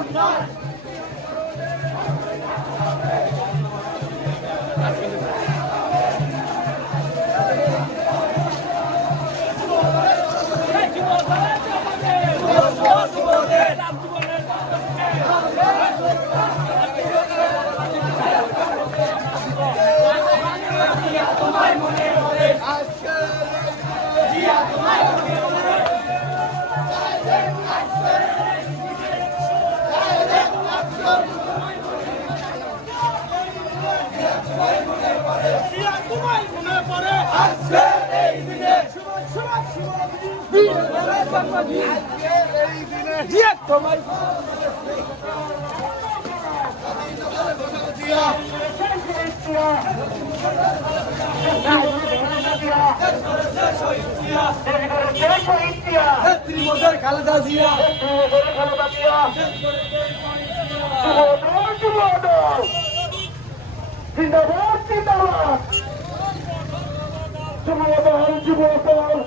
Asker! Dia, tomai, tomai, tomai! Asker! তোমায় মনে পড়ে। আজকে এই দিনে সমাজ সমাজ সমাজ আজকে এই দিনে জিয়া তোমায় জিয়া নেত্রী মোদের খালেদা জিয়া জিন্দাবাদ জিন্দাবাদ। জিন্দাবাদ